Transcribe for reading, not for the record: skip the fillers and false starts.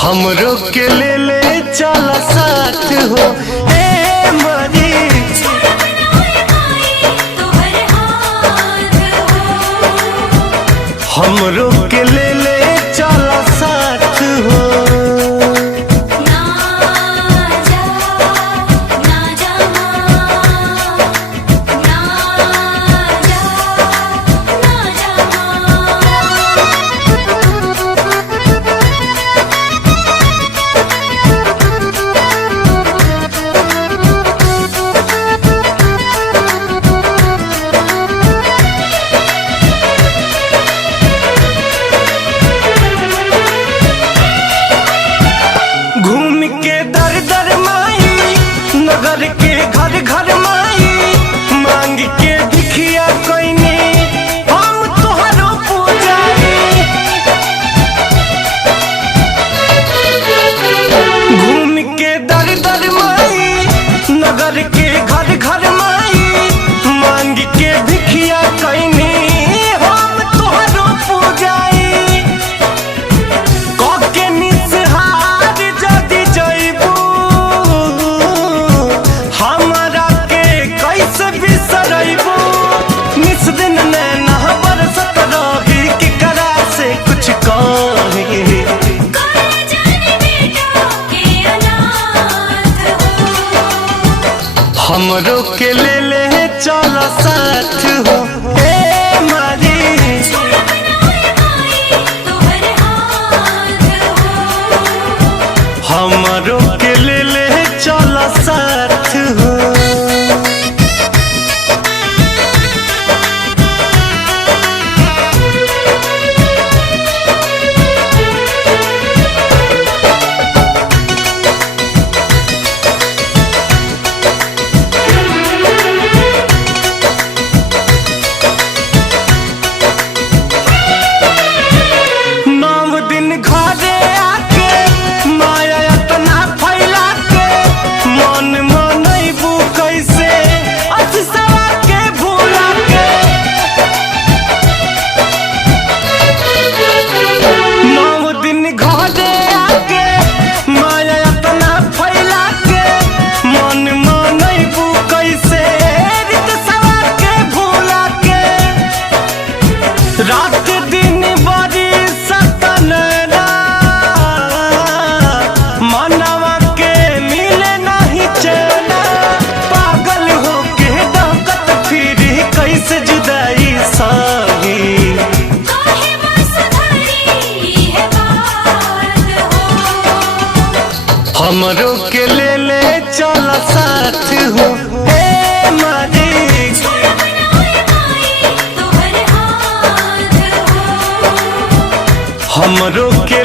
हमरो के ले चल साथ हो ए मरी। हमरो के ले चल साथ हो। ना जा ना जा ना जा ना जा। घूम के दर दर माई नगर के घर घर माई मांग के भिखिया कोइनी हम तोहरो पूजाई। घूम के दर दर माई नगर के घर घर माई मांग के भिखिया कोइनी हम तोहरो पूजाई। कके निसहार जदि जइबू हमरा के कैसे बिसरइबू। निस दिन नैना बरसत रही केकरा से कुछ कही। हमरो के ले चल साथ हो ए मारी। हमरो के ले चल साथ हो। नौ दिन घरे आके माया इतना फैला के मन मनैबू कैसे अफसरा के भूला के। नौ दिन घरे आके माया इतना फैला के मन मनैबू कैसे अफसरा के भूला के। रात दिन बड़ी सतनरा मनवा के मिले नहीं चैना। पागल होके डकत फिरी कैसे जुदाई सही। हमरो के ले चल साथ हो ए मारी। हमरो के